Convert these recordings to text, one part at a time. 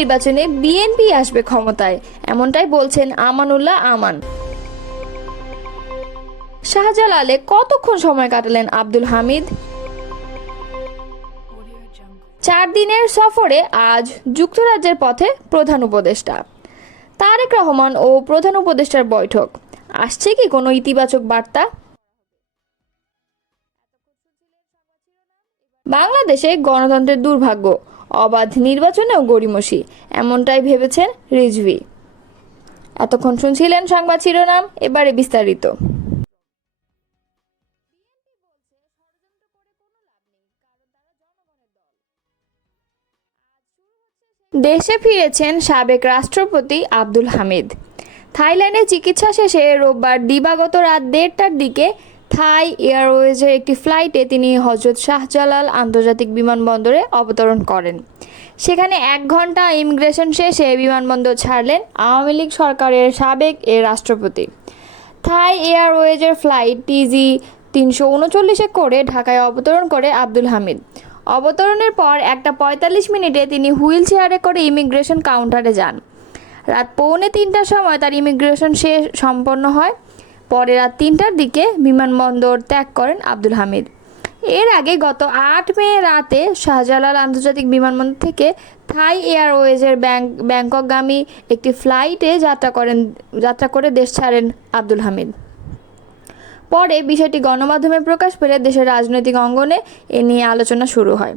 নির্বাচনে বিএনপি আসবে ক্ষমতায়, এমনটাই বলছেন আমানুল্লাহ আমান। শাহজালালে কতক্ষণ সময় কাটালেন আব্দুল হামিদ? 4 দিনের সফরে আজ যুক্তরাজ্যের পথে প্রধান উপদেষ্টা তারেক রহমান ও প্রধান উপদেষ্টার বৈঠক। আসছে কি কোনো ইতিবাচক বার্তা? বাংলাদেশে গণতন্ত্রের দুর্ভাগ্য, অবাধ নির্বাচনেও গড়িমসি, এমনটাই ভেবেছেন রিজভী। এতক্ষণ শুনছিলেন সংবাদ শিরোনাম, এবারে বিস্তারিত। দেশে ফিরেছেন সাবেক রাষ্ট্রপতি আব্দুল হামিদ। থাইল্যান্ডে চিকিৎসা শেষে রোববার দিবাগত রাত 1:30টার দিকে থাই এয়ারওয়েজের একটি ফ্লাইটে তিনি হজরত শাহজালাল আন্তর্জাতিক বিমানবন্দরে অবতরণ করেন। সেখানে 1 ঘন্টা ইমিগ্রেশন শেষে বিমানবন্দর ছাড়লেন আওয়ামী লীগ সরকারের সাবেক রাষ্ট্রপতি। থাই এয়ারওয়েজের ফ্লাইট TG 339-এ করে ঢাকায় অবতরণ করে আব্দুল হামিদ। অবতরণের পর 1:45 তিনি হুইল চেয়ারে করে ইমিগ্রেশন কাউন্টারে যান। রাত 2:45টার সময় তার ইমিগ্রেশন সম্পন্ন হয়। পরে রাত 3টার দিকে বিমানবন্দর ত্যাগ করেন আব্দুল হামিদ। এর আগে গত 8 মে রাতে শাহজালাল আন্তর্জাতিক বিমানবন্দর থেকে থাই এয়ারওয়েজের ব্যাংককগামী একটি ফ্লাইটে যাত্রা করে দেশ ছাড়েন আব্দুল হামিদ। পরে বিষয়টি গণমাধ্যমে প্রকাশ পেলে দেশের রাজনৈতিক অঙ্গনে এ নিয়ে আলোচনা শুরু হয়।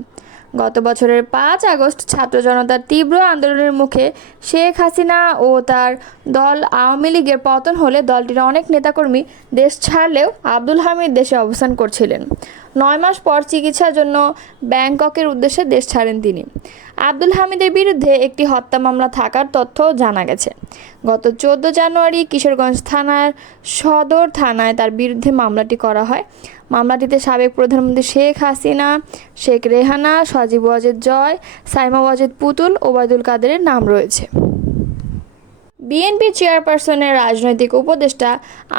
গত বছরের 5 আগস্ট ছাত্র জনতার তীব্র আন্দোলনের মুখে শেখ হাসিনা ও তার দল আওয়ামী লীগের পতন হলে দলটির অনেক নেতাকর্মী দেশ ছাড়লেও আব্দুল হামিদ দেশে অবস্থান করছিলেন। 9 মাস পর চিকিৎসার জন্য ব্যাংককের উদ্দেশ্যে দেশ ছাড়েন তিনি। আব্দুল হামিদের বিরুদ্ধে একটি হত্যা মামলা থাকার তথ্য জানা গেছে। গত 14 জানুয়ারি কিশোরগঞ্জ থানার সদর থানায় তার বিরুদ্ধে মামলাটি করা হয়। মামলাটিতে সাবেক প্রধানমন্ত্রী শেখ হাসিনা, শেখ রেহানা, সজীব ওয়াজেদ জয়, সাইমা ওয়াজেদ পুতুল, ওবায়দুল কাদেরের নাম রয়েছে। বিএনপি চেয়ারপারসনের রাজনৈতিক উপদেষ্টা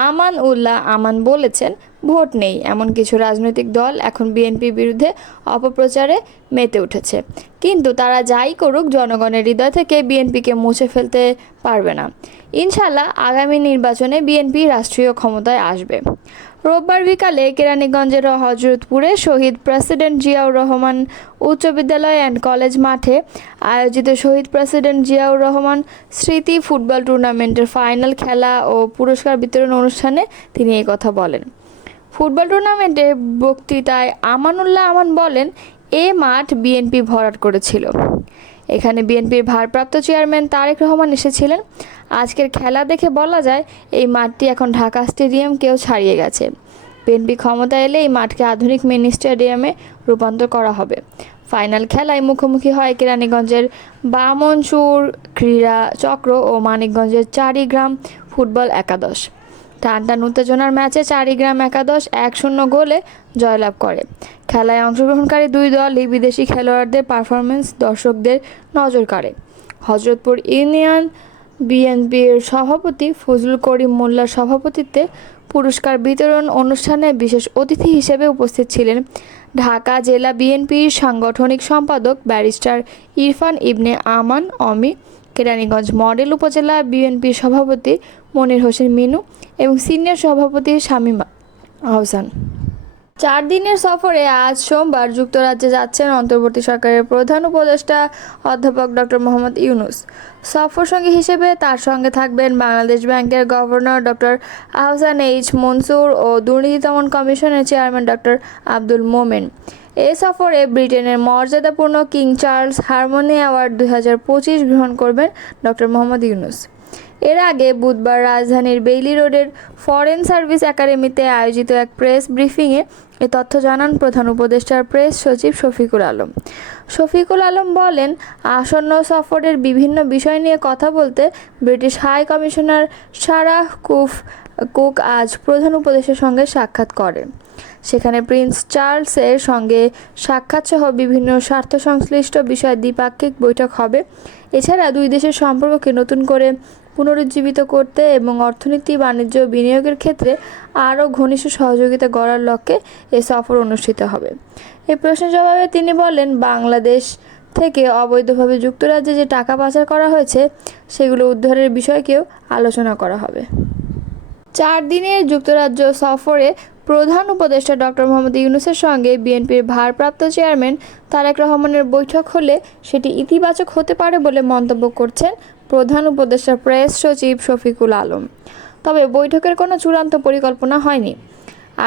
আমানুল্লাহ আমান বলেছেন, ভোট নেই এমন কিছু রাজনৈতিক দল এখন বিএনপির বিরুদ্ধে অপপ্রচারে মেতে উঠেছে, কিন্তু তারা যাই করুক জনগণের হৃদয় থেকে বিএনপিকে মুছে ফেলতে পারবে না। ইনশাআল্লাহ আগামী নির্বাচনে বিএনপি রাষ্ট্রীয় ক্ষমতায় আসবে। রোববার বিকালে কেরানীগঞ্জের হজরতপুরে শহীদ প্রেসিডেন্ট জিয়াউর রহমান উচ্চ বিদ্যালয় অ্যান্ড কলেজ মাঠে আয়োজিত শহীদ প্রেসিডেন্ট জিয়াউর রহমান স্মৃতি ফুটবল টুর্নামেন্টের ফাইনাল খেলা ও পুরস্কার বিতরণ অনুষ্ঠানে তিনি এই কথা বলেন। ফুটবল টুর্নামেন্টে বক্তৃতায় আমানুল্লাহ আমান বলেন, এ মাঠ বিএনপি ভরাট করেছিল। এখানে বিএনপির ভারপ্রাপ্ত চেয়ারম্যান তারেক রহমান এসেছিলেন। আজকের খেলা দেখে বলা যায় এই মাঠটি এখন ঢাকা স্টেডিয়ামকেও ছাড়িয়ে গেছে। বিএনপি ক্ষমতা এলে এই মাঠকে আধুনিক মিনি স্টেডিয়ামে রূপান্তর করা হবে। ফাইনাল খেলায় মুখোমুখি হয় কেরানীগঞ্জের বামনসুর ক্রীড়া চক্র ও মানিকগঞ্জের চারিগ্রাম ফুটবল একাদশ। টানটান উত্তেজনার ম্যাচে চারিগ্রাম একাদশ 1-0 গোলে জয়লাভ করে। খেলায় অংশগ্রহণকারী 2 দলই বিদেশি খেলোয়াড়দের পারফরমেন্স দর্শকদের নজর কাড়ে। হজরতপুর ইউনিয়ন বিএনপির সভাপতি ফজলুল করিম মোল্লার সভাপতিত্বে পুরস্কার বিতরণ অনুষ্ঠানে বিশেষ অতিথি হিসেবে উপস্থিত ছিলেন ঢাকা জেলা বিএনপির সাংগঠনিক সম্পাদক ব্যারিস্টার ইরফান ইবনে আমান অমি, কেরানীগঞ্জ মডেল উপজেলা বিএনপির সভাপতি মনির হোসেন মিনু এবং সিনিয়র সভাপতি শামীম আহসান। 4 দিনের সফরে আজ সোমবার যুক্তরাজ্যে যাচ্ছেন অন্তর্বর্তী সরকারের প্রধান উপদেষ্টা অধ্যাপক ডক্টর মোহাম্মদ ইউনূস। সফরসঙ্গী হিসেবে তার সঙ্গে থাকবেন বাংলাদেশ ব্যাংকের governor doctor Ahsan H Mansur ও দুর্নীতি দমন কমিশনের চেয়ারম্যান ডক্টর আব্দুল মোমেন। এ সফরে ব্রিটেনের মর্যাদাপূর্ণ কিং চার্লস হারমোনি অ্যাওয়ার্ড 2025 গ্রহণ করবেন ডক্টর মোহাম্মদ ইউনূস। এর আগে বুধবার রাজধানীর বেইলি রোডের ফরেন সার্ভিস একাডেমিতে আয়োজিত এক প্রেস ব্রিফিংয়ে এ তথ্য জানান প্রধান উপদেষ্টার প্রেস সচিব শফিকুল আলম। শফিকুল আলম বলেন, আসন্ন সফরের বিভিন্ন বিষয় নিয়ে কথা বলতে British high commissioner Sarah Cook আজ প্রধান উপদেষ্টার সঙ্গে সাক্ষাৎ করেন। সেখানে প্রিন্স চার্লসের সঙ্গে সাক্ষাৎসহ বিভিন্ন স্বার্থ সংশ্লিষ্ট বিষয়ে দ্বিপাক্ষিক বৈঠক হবে। এছাড়া 2 দেশের সম্পর্ককে নতুন করে পুনরুজ্জীবিত করতে এবং অর্থনীতি, বাণিজ্য ও বিনিয়োগের ক্ষেত্রে আরও ঘনিষ্ঠ সহযোগিতা গড়ার লক্ষ্যে এ সফর অনুষ্ঠিত হবে। এই প্রশ্নের জবাবে তিনি বলেন, বাংলাদেশ থেকে অবৈধভাবে যুক্তরাজ্যে যে টাকা পাচার করা হয়েছে সেগুলো উদ্ধারের বিষয়কেও আলোচনা করা হবে। 4 দিনের যুক্তরাজ্য সফরে প্রধান উপদেষ্টা ডক্টর মোহাম্মদ ইউনূসের সঙ্গে বিএনপির ভারপ্রাপ্ত চেয়ারম্যান তারেক রহমানের বৈঠক হলে সেটি ইতিবাচক হতে পারে বলে মন্তব্য করছেন প্রধান উপদেষ্টা প্রেস সচিব শফিকুল আলম। তবে বৈঠকের কোনো চূড়ান্ত পরিকল্পনা হয়নি।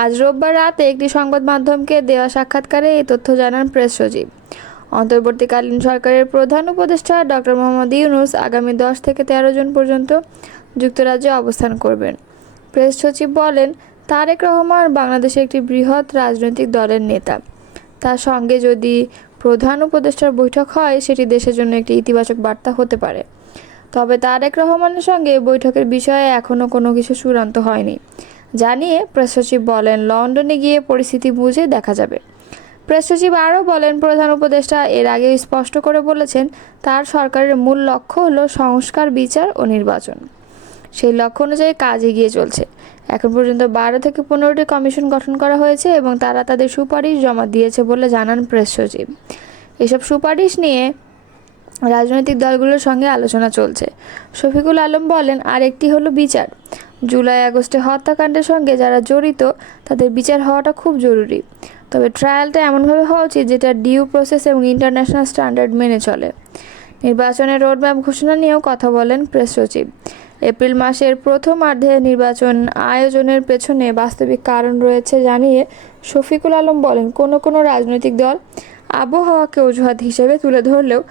আজ রোববার রাতে একটি সংবাদ মাধ্যমকে দেওয়া সাক্ষাৎকারে এই তথ্য জানান প্রেস সচিব। অন্তর্বর্তীকালীন সরকারের প্রধান উপদেষ্টা ডক্টর মোহাম্মদ ইউনূস আগামী 10 থেকে 13 জুন পর্যন্ত যুক্তরাজ্যে অবস্থান করবেন। প্রেস সচিব বলেন, তারেক রহমান বাংলাদেশে একটি বৃহৎ রাজনৈতিক দলের নেতা। তার সঙ্গে যদি প্রধান উপদেষ্টার বৈঠক হয় সেটি দেশের জন্য একটি ইতিবাচক বার্তা হতে পারে। তবে তারেক রহমানের সঙ্গে বৈঠকের বিষয়ে এখনও কোনো কিছু চূড়ান্ত হয়নি জানিয়ে প্রেস সচিব বলেন, লন্ডনে গিয়ে পরিস্থিতি বুঝে দেখা যাবে। প্রেস সচিব আরও বলেন, প্রধান উপদেষ্টা এর আগেও স্পষ্ট করে বলেছেন তার সরকারের মূল লক্ষ্য হলো সংস্কার, বিচার ও নির্বাচন। সেই লক্ষ্য অনুযায়ী কাজ এগিয়ে চলছে। এখন পর্যন্ত 12 থেকে 15টি কমিশন গঠন করা হয়েছে এবং তারা তাদের সুপারিশ জমা দিয়েছে বলে জানান প্রেস সচিব। এসব সুপারিশ নিয়ে রাজনৈতিক দলগুলোর সঙ্গে আলোচনা চলছে। শফিকুল আলম বলেন, আরেকটি হলো বিচার। জুলাই আগস্টে হত্যাকাণ্ডের সঙ্গে যারা জড়িত তাদের বিচার হওয়াটা খুব জরুরি। তবে ট্রায়ালটা এমনভাবে হওয়া উচিত যেটা ডিউ প্রসেস এবং ইন্টারন্যাশনাল স্ট্যান্ডার্ড মেনে চলে। নির্বাচনের রোডম্যাপ ঘোষণা নিয়েও কথা বলেন প্রেস সচিব। এপ্রিল মাসের প্রথমার্ধে নির্বাচন আয়োজনের পেছনে বাস্তবিক কারণ রয়েছে জানিয়ে শফিকুল আলম বলেন, কোনো রাজনৈতিক দল আবহাওয়াকে অজুহাত হিসেবে তুলে ধরলেও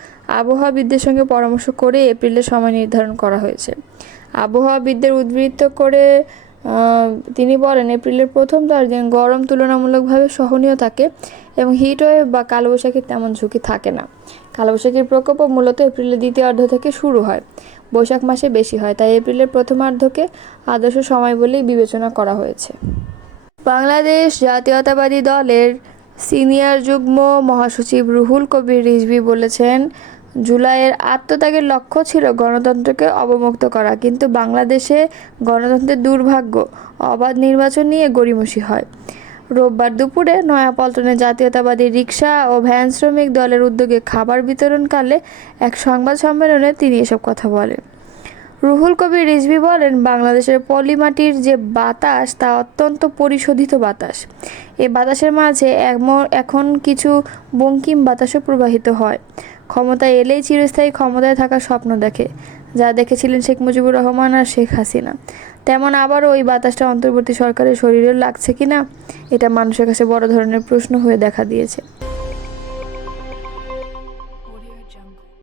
আবহাওয়াবিদদের সঙ্গে পরামর্শ করে এপ্রিলে সময় নির্ধারণ করা হয়েছে। আবহাওয়াবিদদের উদ্ধৃত করে তিনি বলেন, এপ্রিলের প্রথম 10 দিন গরম তুলনামূলকভাবে সহনীয় থাকে এবং হিটওয়েভ বা কালবৈশাখীর তেমন ঝুঁকি থাকে না। কালবৈশাখীর প্রকোপও মূলত এপ্রিলের দ্বিতীয়ার্ধ থেকে শুরু হয়, বৈশাখ মাসে বেশি হয়, তাই এপ্রিলের প্রথমার্ধকে আদর্শ সময় বলেই বিবেচনা করা হয়েছে। বাংলাদেশ জাতীয়তাবাদী দলের সিনিয়র যুগ্ম মহাসচিব রুহুল কবির রিজভী বলেছেন, জুলাইয়ের আত্মত্যাগের লক্ষ্য ছিল গণতন্ত্রকে অবমুক্ত করা, কিন্তু বাংলাদেশে গণতন্ত্রের দুর্ভাগ্য অবাধ নির্বাচন নিয়ে গড়িমসি হয়। রোববার দুপুরে নয়াপল্টনে জাতীয়তাবাদী রিকশা ও ভ্যান শ্রমিক দলের উদ্যোগে খাবার বিতরণকালে এক সংবাদ সম্মেলনে তিনি এসব কথা বলেন। রুহুল কবির রিজভী বলেন, বাংলাদেশের পলিমাটির যে বাতাস তা অত্যন্ত পরিশোধিত বাতাস। এই বাতাসের মাঝে এখন কিছু বঙ্কিম বাতাসও প্রবাহিত হয়। ক্ষমতায় এলেই চিরস্থায়ী ক্ষমতায় থাকার স্বপ্ন দেখে, যা দেখেছিলেন শেখ মুজিবুর রহমান আর শেখ হাসিনা। তেমন আবারও ওই বাতাসটা অন্তর্বর্তী সরকারের শরীরেও লাগছে কিনা, এটা মানুষের কাছে বড় ধরনের প্রশ্ন হয়ে দেখা দিয়েছে।